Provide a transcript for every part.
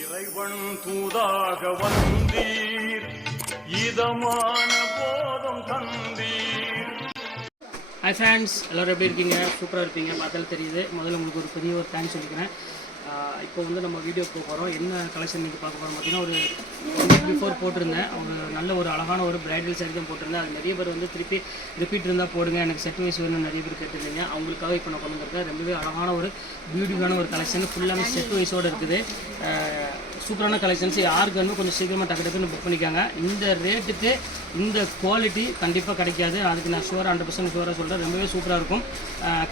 இறைவன் தூதாக வந்தீர் இதமான போதும் தந்தீர். ஹாய் ஃப்ரெண்ட்ஸ், எல்லோரும் எப்படி இருக்கீங்க? சூப்பராக இருப்பீங்க, பார்த்தாலும் தெரியுது. முதல்ல உங்களுக்கு ஒரு பெரிய ஒரு தேங்க்ஸ் சொல்லிக்கிறேன். இப்போ வந்து நம்ம வீடியோ போகிறோம். என்ன கலெக்ஷன் இன்றைக்கி பார்க்க போகிறோம் பார்த்தீங்கன்னா, ஒரு 1 வீக் பிஃபோர் போட்டிருந்தேன். ஒரு நல்ல ஒரு அழகான ஒரு பிரைடல் சாரி தான் போட்டிருந்தேன். அது நிறைய பேர் வந்து திருப்பி ரிப்பீட் இருந்தால் போடுங்க, எனக்கு செட் வைஸ் வேணும்னு நிறைய பேர் கேட்டிருந்தீங்க. அவங்களுக்காக இப்போ நான் கொண்டு வந்திருக்கேன். ரொம்பவே அழகான ஒரு பியூட்டிஃபுல்லான ஒரு கலெக்ஷன், ஃபுல்லாமே செட் வைஸோடு இருக்குது. சூப்பரான கலெக்ஷன்ஸ். யாருக்கு வந்து கொஞ்சம் சீக்கிரமாக டக்குன்னு புக் பண்ணிக்காங்க. இந்த ரேட்டுக்கு இந்த குவாலிட்டி கண்டிப்பாக கிடைக்காது. அதுக்கு நான் 100% ஷுவராக சொல்கிறேன். ரொம்பவே சூப்பராக இருக்கும்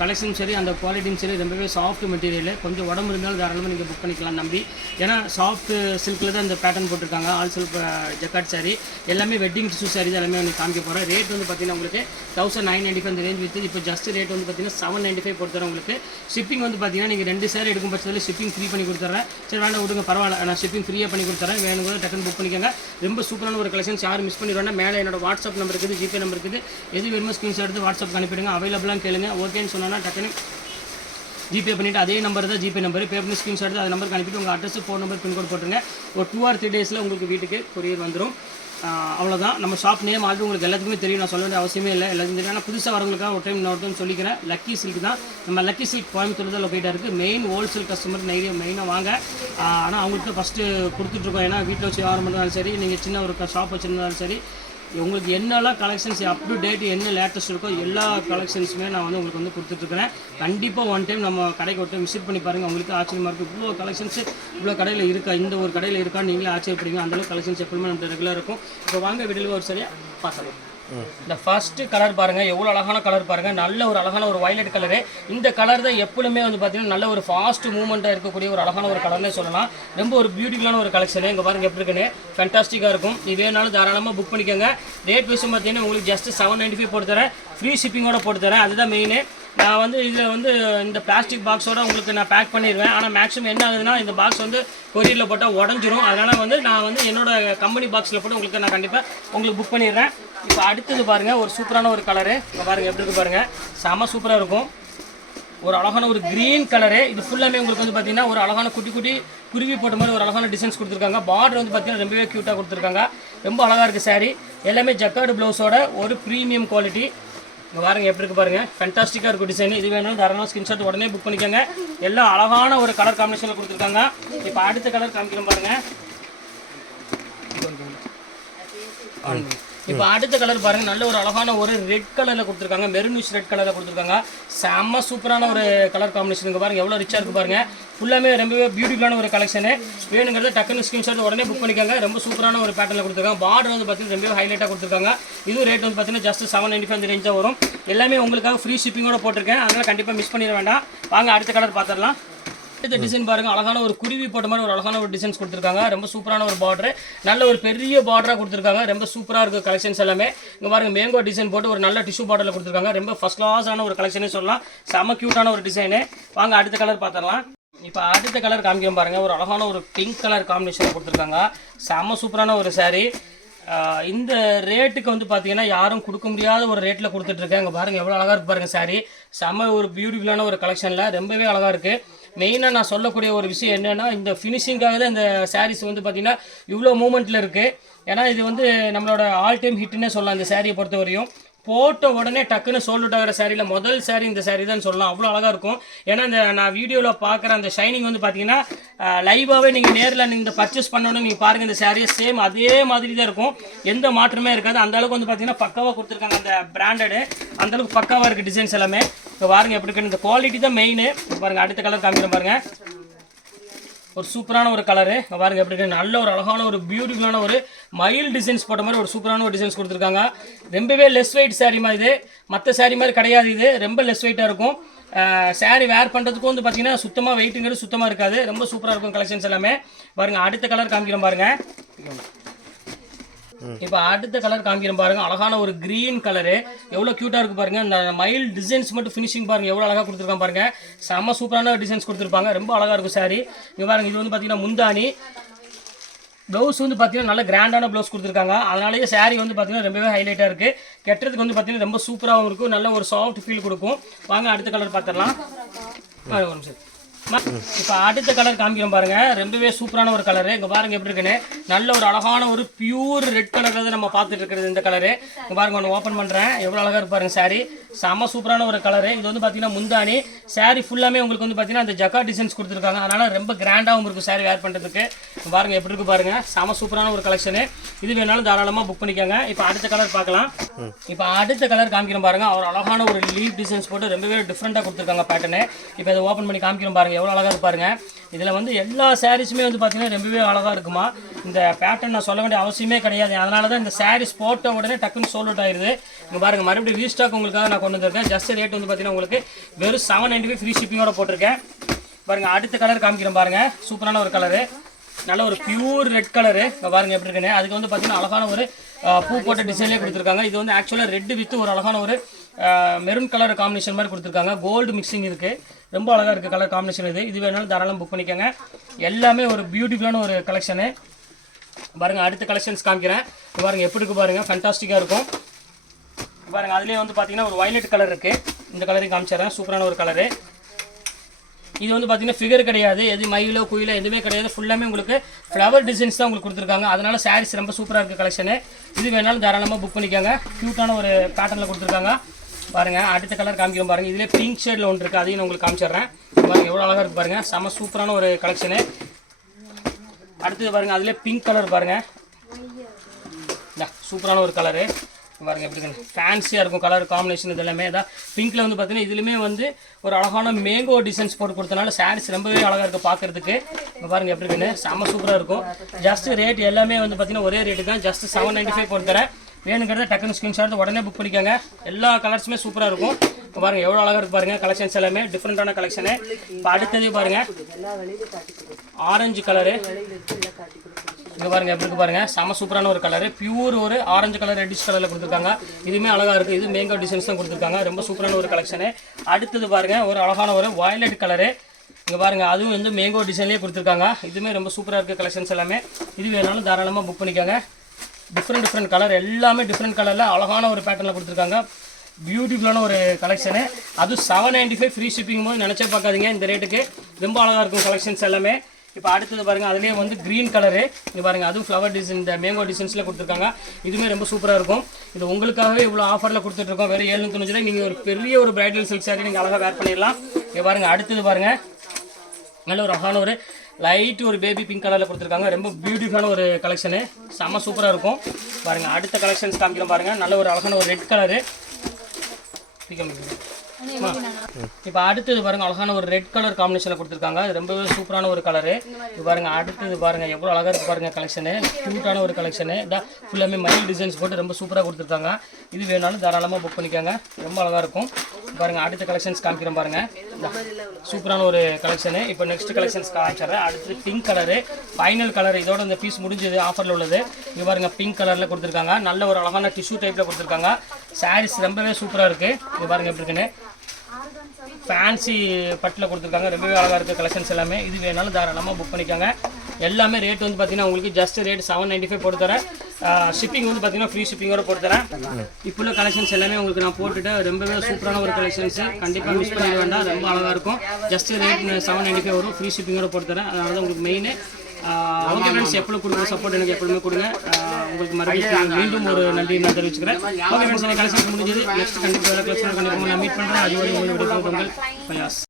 கலெக்ஷன். சரி, அந்த குவாலிட்டியும் சரி, ரொம்பவே சாஃப்ட் மெட்டீரியல். கொஞ்சம் உடம்பு இருந்தாலும் தாராளமாக நீங்கள் புக் பண்ணிக்கலாம் நம்பி. ஏன்னா சாஃப்ட் சில்கில் தான் இந்த பேட்டர்ன் போட்டிருக்காங்க. ஆல் சில்க் ஜக்காட் சாரி எல்லாமே வெட்டிங் டிஷ்யூ சாரி தான் எல்லாமே வந்து காமிக்க போகிறேன். ரேட் வந்து பார்த்தீங்கன்னா உங்களுக்கு 1995 இந்த ரேஞ்ச் வித்து. இப்போ ஜஸ்ட் ரேட் வந்து பார்த்தீங்கன்னா 795 போட்டுறேன் உங்களுக்கு. ஷிப்பிங் வந்து பார்த்தீங்கன்னா நீங்கள் 2 சாரி எடுக்கும் பட்சத்தில் ஷிப்பிங் ஃப்ரீ பண்ணி கொடுத்துட்றேன். சரி வேண்டாம் விடுங்க, பரவாயில்ல, நான் ஷிப்பிங் ஃப்ரீயாக பண்ணி கொடுத்துறேன். வேணுங்க டக்குன்னு புக் பண்ணிக்கோங்க. ரொம்ப சூப்பரான ஒரு கலெக்ஷன்ஸ். யாரும் மிஸ் பண்ணிடுவாங்க. மேலே என்னோட வாட்ஸ்அப் நம்பர் இருக்குது, ஜிபே நம்பர் இருக்குது. எது வேணுமோ ஸ்க்ரீன்ஷாட் எடுத்து வாட்ஸ்அப் அனுப்பிடுங்க. அவைலபிளாக கேளுங்க. ஓகேன்னு சொன்னால் டக்குன்னு ஜிபே பண்ணிவிட்டு அதே நம்பர் தான் ஜிபே நம்பர். பே பண்ணி ஸ்க்ரீன்ஷாட் எடுத்து அந்த நம்பருக்கு அனுப்பிட்டு உங்கள் அட்ரஸ், ஃபோன் நம்பர், பின்கோட் போட்டுருங்க. ஒரு 2 or 3 டேஸில் உங்களுக்கு வீட்டுக்கு கொரியர் வந்துடும். அவ்வளோதான். நம்ம ஷாப் நேம் ஆல்ரெடி உங்களுக்கு எல்லாத்துக்குமே தெரியும், நான் சொல்ல வேண்டிய அவசியமே இல்லை. எல்லாத்தையும் தெரியும். ஆனால் புதுசாக வரவங்களுக்காக ஒரு டைம் இன்னொருத்தம் சொல்லிக்கிறேன். லக்கி சில்க் தான். நம்ம லக்கி சில்க் கோயம்புத்தூர் தான் லொக்கேட்டாக இருக்குது. மெயின் ஹோல்சேல் கஸ்டமர் மெயினாக வாங்க. ஆனால் அவங்களுக்கு ஃபஸ்ட்டு கொடுத்துட்ருக்கோம். ஏன்னா வீட்டில் வச்சு வியாபாரம் பண்ணாலும் சரி, நீங்கள் சின்ன ஒரு ஷாப் வச்சுருந்தாலும் சரி, உங்களுக்கு என்னெல்லாம் கலெக்ஷன்ஸ் அப் டு டேட் என்ன லேட்டஸ்ட் இருக்கோ எல்லா கலெக்ஷன்ஸுமே நான் வந்து உங்களுக்கு வந்து கொடுத்துட்ருக்கிறேன். கண்டிப்பாக ஒன் டைம் நம்ம கடைக்கு ஒரு டைம் விசிட் பண்ணி பாருங்கள். உங்களுக்கு ஆச்சரியமாக இருக்குது. இவ்வளோ கலெக்ஷன்ஸ் இவ்வளோ கடையில் இருக்கா, இந்த ஒரு கடையில் இருக்கான்னு நீங்களே ஆச்சரியப்படுவீங்க. அந்தளவுக்கு கலெக்ஷன்ஸ் எப்பவுமே நம்ம ரெகுலராக இருக்கும். இப்போ வாங்க வீடியோவில் ஒரு சரியாக பார்க்கலாம். இந்த ஃபர்ஸ்ட் கலர் பாருங்கள், எவ்வளோ அழகான கலர் பாருங்கள். நல்ல ஒரு அழகான ஒரு வயலட் கலரு. இந்த கலர் தான் எப்பவுமே வந்து பார்த்தீங்கன்னா நல்ல ஒரு ஃபாஸ்ட் மூவ்மெண்ட்டாக இருக்கக்கூடிய ஒரு அழகான ஒரு கலர்னே சொல்லலாம். ரொம்ப ஒரு பியூட்டிஃபுல்லான ஒரு கலெக்ஷனு. இங்கே பாருங்கள் எப்படி இருக்குன்னு, ஃபேண்டாஸ்டிக்காக இருக்கும். இது வேணாலும் தாராளமாக புக் பண்ணிக்கோங்க. ரேட் வைஸ் பார்த்தீங்கன்னா உங்களுக்கு ஜஸ்ட் 795 போட்டு தரேன். ஃப்ரீ ஷிப்பிங்கோட போட்டு தரேன். அதுதான் மெயின். நான் வந்து இதில் வந்து இந்த பிளாஸ்டிக் பாக்ஸோட உங்களுக்கு நான் பேக் பண்ணிடுவேன். ஆனால் மேக்ஸிமம் என்ன ஆகுதுன்னா, இந்த பாக்ஸ் வந்து கொரியரில் போட்டால் உடஞ்சிரும். அதனால் வந்து நான் வந்து என்னோட கம்பெனி பாக்ஸில் போட்டு உங்களுக்கு நான் கண்டிப்பாக உங்களுக்கு புக் பண்ணிடுறேன். இப்போ அடுத்தது பாருங்கள், ஒரு சூப்பரான ஒரு கலரு. இப்போ பாருங்கள் எப்படி இருக்குது பாருங்கள், செம சூப்பராக இருக்கும். ஒரு அழகான ஒரு க்ரீன் கலரு. இது ஃபுல்லாமே உங்களுக்கு வந்து பார்த்தீங்கன்னா ஒரு அழகான குட்டி குட்டி குருவி போட்ட மாதிரி ஒரு அழகான டிசைன்ஸ் கொடுத்துருக்காங்க. பார்டர் வந்து பார்த்தீங்கன்னா ரொம்பவே க்யூட்டாக கொடுத்துருக்காங்க. ரொம்ப அழகாக இருக்குது சாரீ. எல்லாமே ஜக்கார்டு ப்ளவுஸோட ஒரு ப்ரீமியம் குவாலிட்டி. இங்கே பாருங்கள் எப்படி இருக்குது பாருங்கள், ஃபேண்டாஸ்டிக்காக இருக்கும் டிசைன். இது வேணாலும் தாராளமாக ஸ்கிரீன்ஷாட் உடனே புக் பண்ணிக்கோங்க. எல்லாம் அழகான ஒரு கலர் காம்பினேஷனில் கொடுத்துருக்காங்க. இப்போ அடுத்த கலர் காமிக்கிறோம் பாருங்கள். இப்போ அடுத்த கலர் பாருங்கள், நல்ல ஒரு அழகான ஒரு ரெட் கலரில் கொடுத்துருக்காங்க. மெரூனிஷ் ரெட் கலரில் கொடுத்துருக்காங்க. செம்ம சூப்பரான ஒரு கலர் காம்பினேஷன். இங்கே பாருங்கள் எவ்வளோ ரிச்சாக இருக்குது பாருங்கள். ஃபுல்லாமே ரொம்பவே பியூட்டிஃபுல்லான ஒரு கலெக்ஷனு. வேணுங்கிறத டக்குன்னு ஸ்க்ரீன்ஷாட் உடனே புக் பண்ணிக்காங்க. ரொம்ப சூப்பரான ஒரு பேட்டர்னில் கொடுத்துருக்காங்க. பார்டர் வந்து பார்த்தீங்கன்னா ரொம்பவே ஹைலைட்டாக கொடுத்துருக்காங்க. இதுவும் ரேட் வந்து பார்த்தீங்கன்னா ஜஸ்ட் 795 ரேஞ்சாக வரும். எல்லாமே உங்களுக்காக ஃப்ரீ ஷிப்பிங்கோட போட்டிருக்கேன். அதனால் கண்டிப்பாக மிஸ் பண்ணிட வேண்டாம். வாங்க அடுத்த கலர் பார்த்துடலாம். இந்த டிசைன் பாருங்கள், அழகான ஒரு குருவி போட்ட மாதிரி ஒரு அழகான ஒரு டிசைன்ஸ் கொடுத்துருக்காங்க. ரொம்ப சூப்பரான ஒரு பார்டர், நல்ல ஒரு பெரிய பார்டராக கொடுத்துருக்காங்க. ரொம்ப சூப்பராக இருக்குது கலெக்ஷன்ஸ் எல்லாமே. இங்கே பாருங்கள் மேங்கோ டிசைன் போட்டு ஒரு நல்ல டிஷ்யூ பார்டரில் கொடுத்துருக்காங்க. ரொம்ப ஃபஸ்ட் கிளாஸான ஒரு கலெக்ஷனே சொல்லலாம். செம க்யூட்டான ஒரு டிசைனு. வாங்க அடுத்த கலர் பார்த்துடலாம். இப்போ அடுத்த கலர் காமிக்கிறோம் பாருங்கள், ஒரு அழகான ஒரு பிங்க் கலர் காம்பினேஷன் கொடுத்துருக்காங்க. செம சூப்பரான ஒரு சாரீ. இந்த ரேட்டுக்கு வந்து பார்த்தீங்கன்னா யாரும் கொடுக்க முடியாத ஒரு ரேட்டில் கொடுத்துட்ருக்கேன். இங்கே பாருங்கள் எவ்வளோ அழகாக இருக்குது பாருங்கள் சாரீ. செம ஒரு பியூட்டிஃபுல்லான ஒரு கலெக்ஷனில் ரொம்பவே அழகாக இருக்குது. மெயினாக நான் சொல்லக்கூடிய ஒரு விஷயம் என்னென்னா, இந்த ஃபினிஷிங்காக தான் இந்த சாரீஸ் வந்து பார்த்திங்கன்னா இவ்வளோ மூமெண்ட்டில் இருக்குது. ஏன்னா இது வந்து நம்மளோட ஆல் டைம் ஹிட்னே சொல்லலாம். இந்த சாரியை பொறுத்த வரையும் போட்ட உடனே டக்குன்னு சோல்ட் அவுட் ஆகிற சாரியில் முதல் சாரி இந்த சாரி தான் சொல்லலாம். அவ்வளோ அழகாக இருக்கும். ஏன்னா இந்த நான் வீடியோவில் பார்க்குற அந்த ஷைனிங் வந்து பார்த்தீங்கன்னா லைவாகவே நீங்கள் நேரில் நீங்கள் பர்ச்சேஸ் பண்ணணும்னு நீங்கள் பாருங்கள். இந்த சாரியை சேம் அதே மாதிரி தான் இருக்கும், எந்த மாற்றமே இருக்காது. அந்தளவுக்கு வந்து பார்த்தீங்கன்னா பக்காவாக கொடுத்துருக்காங்க. அந்த பிராண்டடு அந்தளவுக்கு பக்காவாக இருக்குது டிசைன்ஸ் எல்லாமே. இப்போ பாருங்கள் எப்படி இருக்குன்னு, இந்த குவாலிட்டி தான் மெயின். பாருங்கள் அடுத்த கலர் காமிக்கிறேன் பாருங்கள், ஒரு சூப்பரான ஒரு கலரு. பாருங்கள் எப்படி இருக்கு, நல்ல ஒரு அழகான ஒரு பியூட்டிஃபுல்லான ஒரு மயில் டிசைன்ஸ் போட்ட மாதிரி ஒரு சூப்பரான ஒரு டிசைன்ஸ் கொடுத்துருக்காங்க. ரொம்பவே லெஸ் வெயிட் சாரீ மாதிரி இது, மற்ற சாரீ மாதிரி கிடையாது. இது ரொம்ப லெஸ் வெயிட்டாக இருக்கும். சாரீ வேர் பண்ணுறதுக்கும் வந்து பார்த்தீங்கன்னா சுத்தமாக வெயிட்டுங்கிறது சுத்தமாக இருக்காது. ரொம்ப சூப்பராக இருக்கும் கலெக்ஷன்ஸ் எல்லாமே. பாருங்கள் அடுத்த கலர் காமிக்கிறோம் பாருங்கள். இப்போ அடுத்த கலர் காமிக்கிறோம் பாருங்கள், அழகான ஒரு க்ரீன் கலரு. எவ்வளோ க்யூட்டாக இருக்குது பாருங்கள். இந்த மயில் டிசைன்ஸ் மட்டும் ஃபினிஷிங் பாருங்கள் எவ்வளோ அழகாக கொடுத்துருக்காங்க பாருங்கள். செம்ம சூப்பரான டிசைன்ஸ் கொடுத்துருப்பாங்க. ரொம்ப அழகாக இருக்கும் சாரீ. இங்கே பாருங்கள், இது வந்து பார்த்தீங்கன்னா முந்தானி. ப்ளவுஸ் வந்து பார்த்தீங்கன்னா நல்ல கிராண்டான ப்ளவுஸ் கொடுத்துருக்காங்க. அதனாலேயே சாரீ வந்து பார்த்தீங்கன்னா ரொம்பவே ஹைலைட்டாக இருக்குது. கெட்டுறதுக்கு வந்து பார்த்தீங்கன்னா ரொம்ப சூப்பராகவும் இருக்கும். நல்ல ஒரு சாஃப்ட் ஃபீல் கொடுக்கும். வாங்க அடுத்த கலர் பார்த்துடலாம். ஒரு நிமிஷம். இப்போ அடுத்த கலர் காமிக்கிறோம் பாருங்க, ரொம்பவே சூப்பரான ஒரு கலரு. இங்கே பாருங்க எப்படி இருக்குன்னு, நல்ல ஒரு அழகான ஒரு பியூர் ரெட் கலர் தான் நம்ம பார்த்துட்டு இருக்கிறது இந்த கலரு. இங்கே பாருங்க ஒன்று ஓப்பன் பண்ணுறேன், எவ்வளோ அழகாக இருப்பாருங்க சாரி, செம்ம சூப்பரான ஒரு கலரு. இது வந்து பார்த்தீங்கன்னா முந்தானி சாரி ஃபுல்லாமே உங்களுக்கு வந்து பார்த்தீங்கன்னா அந்த ஜக்கா டிசைன்ஸ் கொடுத்துருக்காங்க, அதனால ரொம்ப கிராண்டாகவும் இருக்கும் சாரி வேர் பண்ணுறதுக்கு. பாருங்க எப்படி இருக்கு பாருங்க, செம்ம சூப்பரான ஒரு கலெக்ஷனு. இது வேணாலும் தாராளமாக புக் பண்ணிக்கோங்க. இப்போ அடுத்த கலர் பார்க்கலாம். இப்போ அடுத்த கலர் காமிக்கிறோம் பாருங்க, அவர் அழகான ஒரு லீவ் டிசைன்ஸ் போட்டு ரொம்பவே டிஃப்ரெண்ட்டாக கொடுத்துருக்காங்க பேட்டர்னு. இப்போ இதை ஓப்பன் பண்ணி காமிக்கிறோம் பாருங்க, எவ்வளோ அழகாக இருப்பாருங்க. இதில் வந்து எல்லா சாரீஸுமே வந்து பார்த்தீங்கன்னா ரொம்பவே அழகாக இருக்குமா. இந்த பேட்டர்ன் நான் சொல்ல வேண்டிய அவசியமே கிடையாது, அதனால தான் இந்த சாரீஸ் போட்ட உடனே டக்குன்னு சோல்ட் அவுட் ஆயிடுது. இங்கே பாருங்க மறுபடியும் ரீஸ்டாக் உங்களுக்காக நான் கொண்டு வந்திருக்கேன். ஜஸ்ட் ரேட் வந்து பார்த்தீங்கன்னா உங்களுக்கு வெறும் 795 ஃப்ரீ ஷிப்பிங்கோட போட்டிருக்கேன். பாருங்க அடுத்த கலர் காமிக்கிறேன் பாருங்க, சூப்பரான ஒரு கலரு, நல்ல ஒரு பியூர் ரெட் கலரு. இங்கே பாருங்க எப்படி இருக்குன்னு, அதுக்கு வந்து பார்த்தீங்கன்னா அழகான ஒரு பூ போட்ட டிசைன்லேயே கொடுத்துருக்காங்க. இது வந்து ஆக்சுவலாக ரெட் வித் ஒரு அழகான ஒரு மெரூன் கலர் காம்பினேஷன் மாதிரி கொடுத்துருக்காங்க. கோல்டு மிக்சிங் இருக்குது, ரொம்ப அழகாக இருக்குது கலர் காம்பினேஷன். இது வேணாலும் தாராளம் புக் பண்ணிக்கோங்க. எல்லாமே ஒரு பியூட்டிஃபுல்லான ஒரு கலெக்ஷனு. பாருங்கள் அடுத்த கலெக்ஷன்ஸ் காமிக்கிறேன். பாருங்கள் எப்படி இருக்குது பாருங்கள், ஃபேண்டாஸ்டிக்காக இருக்கும். பாருங்கள் அதுலேயே வந்து பார்த்தீங்கன்னா ஒரு வயலட் கலர் இருக்குது, இந்த கலரையும் காமிச்சிடுறேன். சூப்பரான ஒரு கலரு. இது வந்து பார்த்தீங்கன்னா ஃபிகர் கிடையாது, எது மயிலோ குயிலோ எதுவுமே கிடையாது, ஃபுல்லாமே உங்களுக்கு ஃப்ளவர் டிசைன்ஸ் தான் உங்களுக்கு கொடுத்துருக்காங்க. அதனால சாரீஸ் ரொம்ப சூப்பராக இருக்குது கலெக்ஷனு. இது வேணாலும் தாராளமாக புக் பண்ணிக்கோங்க. க்யூட்டான ஒரு பேட்டர்னில் கொடுத்துருக்காங்க. பாருங்கள் அடுத்த கலர் காமிக்கிறோம் பாருங்கள், இதிலே பிங்க் ஷேடில் ஒன்று இருக்குது, அதையும் நான் உங்களுக்கு காமிச்சிடுறேன். பாருங்கள் எவ்வளோ அழகாக இருக்குது பாருங்கள், செம்ம சூப்பரான ஒரு கலெக்ஷனு. அடுத்தது பாருங்கள் அதிலே பிங்க் கலர் பாருங்கள், சூப்பரான ஒரு கலரு. பாருங்க எப்படி இருக்கு, ஃபேன்சியாக இருக்கும் கலர் காம்பினேஷன். இது எல்லாமே தான் பிங்க்கில் வந்து பார்த்தீங்கன்னா இதுலேயுமே வந்து ஒரு அழகான மேங்கோ டிசைன்ஸ் போட்டு கொடுத்தனால சாரீஸ் ரொம்பவே அழகாக இருக்குது பார்க்குறதுக்கு. இப்போ பாருங்கள் எப்படி இருக்குன்னு, செம்ம சூப்பராக இருக்கும். ஜஸ்ட் ரேட் எல்லாமே வந்து பார்த்தீங்கன்னா ஒரே ரேட்டு தான், ஜஸ்ட் 795 போட்டு தரேன். வேணுங்கிறத டக்குன்னு ஸ்க்ரீன்ஷாட் உடனே புக் பண்ணிக்கோங்க. எல்லா கலர்ஸுமே சூப்பராக இருக்கும். இப்போ பாருங்கள் எவ்வளோ அழகாக இருக்குது பாருங்கள், கலெக்ஷன்ஸ் எல்லாமே டிஃப்ரெண்ட்டான கலெக்ஷனு. இப்போ அடுத்தது பாருங்கள் ஆரஞ்சு கலரு. இங்கே பாருங்கள் எப்படி இருக்குது பாருங்கள், செம்ம சூப்பரான ஒரு கலரு, பியூர் ஒரு ஆரஞ்சு கலர் ரெட்டிஷ் கலரில் கொடுத்துருக்காங்க. இதுவுமே அழகாக இருக்குது, இது மேங்கோ டிசைன்ஸ் தான் கொடுத்துருக்காங்க, ரொம்ப சூப்பரான ஒரு கலெக்ஷனு. அடுத்தது பாருங்கள் ஒரு அழகான ஒரு வயலட் கலரு. இங்கே பாருங்கள் அதுவும் வந்து மேங்கோ டிசைன்லேயே கொடுத்துருக்காங்க. இதுவுமே ரொம்ப சூப்பராக இருக்குது கலெக்ஷன்ஸ் எல்லாமே. இது வேணாலும் தாராளமாக புக் பண்ணிக்கோங்க. டிஃப்ரெண்ட் கலர், எல்லாமே டிஃப்ரெண்ட் கலரில் அழகான ஒரு பேட்டர்னில் கொடுத்துருக்காங்க. பியூட்டிஃபுல்லான ஒரு கலெக்ஷனு, அதுவும் 795 ஃப்ரீ ஷிப்பிங் போது நினச்சே பார்க்காதீங்க, இந்த ரேட்டுக்கு ரொம்ப அழகாக இருக்கும் கலெக்ஷன்ஸ் எல்லாமே. இப்போ அடுத்தது பாருங்கள் அதுலேயே வந்து க்ரீன் கலரு. இங்கே பாருங்கள் அதுவும் ஃப்ளவர் டிசைன் இந்த மேங்கோ டிசைன்ஸில் கொடுத்துருக்காங்க. இதுவுமே ரொம்ப சூப்பராக இருக்கும். இது உங்களுக்காகவே இவ்வளோ ஆஃபரில் கொடுத்துட்ருக்கோம், வேறு 795 நீங்கள் ஒரு பெரிய ஒரு பிரைடல் சில்க் சாரி நீங்கள் அழகாக வேர் பண்ணிடலாம். இங்கே பாருங்கள் அடுத்தது பாருங்கள் நல்ல ஒரு அழகான ஒரு லைட் ஒரு பேபி பிங்க் கலரில் கொடுத்துருக்காங்க, ரொம்ப பியூட்டிஃபுல்லான ஒரு கலெக்ஷனு, செம்ம சூப்பராக இருக்கும். பாருங்கள் அடுத்த கலெக்ஷன்ஸ் காமிக்கிறோம் பாருங்கள், நல்ல ஒரு அழகான ஒரு ரெட் கலரு. இப்போ அடுத்தது பாருங்க அழகான ஒரு ரெட் கலர் காம்பினேஷனில் கொடுத்துருக்காங்க, ரொம்பவே சூப்பரான ஒரு கலரு. இது பாருங்க அடுத்தது பாருங்க எவ்வளோ அழகாக இருக்குது பாருங்க கலெக்ஷனு, க்யூட்டான ஒரு கலெக்ஷனு. இதான் ஃபுல்லாமே மயில் டிசைன்ஸ் போட்டு ரொம்ப சூப்பராக கொடுத்துருக்காங்க. இது வேணாலும் தாராளமாக புக் பண்ணிக்கோங்க, ரொம்ப அழகாக இருக்கும். பாருங்க அடுத்த கலெக்ஷன்ஸ் காமிக்கிறோம் பாருங்க, சூப்பரான ஒரு கலெக்ஷனு. இப்போ நெக்ஸ்ட் கலெக்ஷன்ஸ் காமிச்சிடுறேன். அடுத்து பிங்க் கலரு, ஃபைனல் கலர், இதோட இந்த பீஸ் முடிஞ்சது ஆஃபரில் உள்ளது. இது பாருங்க பிங்க் கலரில் கொடுத்துருக்காங்க, நல்ல ஒரு அழகான டிஷ்யூ டைப்பில் கொடுத்துருக்காங்க. சாரீஸ் ரொம்பவே சூப்பராக இருக்குது. இது பாருங்க எப்படி இருக்குன்னு, ஃபேன்சி பட்டில் கொடுத்துருக்காங்க, ரொம்பவே அழகாக இருக்குது கலெக்ஷன்ஸ் எல்லாமே. இது வேணாலும் தாராளமாக புக் பண்ணிக்கோங்க. எல்லாமே ரேட் வந்து பார்த்தீங்கன்னா உங்களுக்கு ஜஸ்ட் ரேட் 795 போட்டு தரேன். ஷிப்பிங் வந்து பார்த்தீங்கன்னா ஃப்ரீ ஷிப்பிங்கோட போட்டு தரேன். இப்போ உள்ள கலெக்ஷன்ஸ் எல்லாமே உங்களுக்கு நான் போட்டுட்டு ரொம்பவே சூப்பரான ஒரு கலெக்ஷன்ஸு, கண்டிப்பாக மிஸ் பண்ணிட வேண்டாம், ரொம்ப அழகாக இருக்கும். ஜஸ்ட் ரேட் 795 வரும், ஃப்ரீ ஷிப்பிங்கோட போட்டு தரேன். அதனால தான் உங்களுக்கு மெயின். ஓகே ஃப்ரெண்ட்ஸ், எப்பொழுது கொடுங்க சப்போர்ட் எனக்கு எப்பொழுதுமே கொடுங்க. உங்களுக்கு மறுபடியும் மீண்டும் ஒரு நன்றி நான் தெரிவிச்சுக்கிறேன். ஓகே ஃப்ரெண்ட்ஸ், கலெக்ஷன் முடிஞ்சது. நெக்ஸ்ட் கண்டிப்பாக கலெக்ஷன் கண்டிப்பாக நான் மீட் பண்ணுறேன். அது வரை உங்களுக்கு விடைபெறும் உங்கள் பயாஸ்.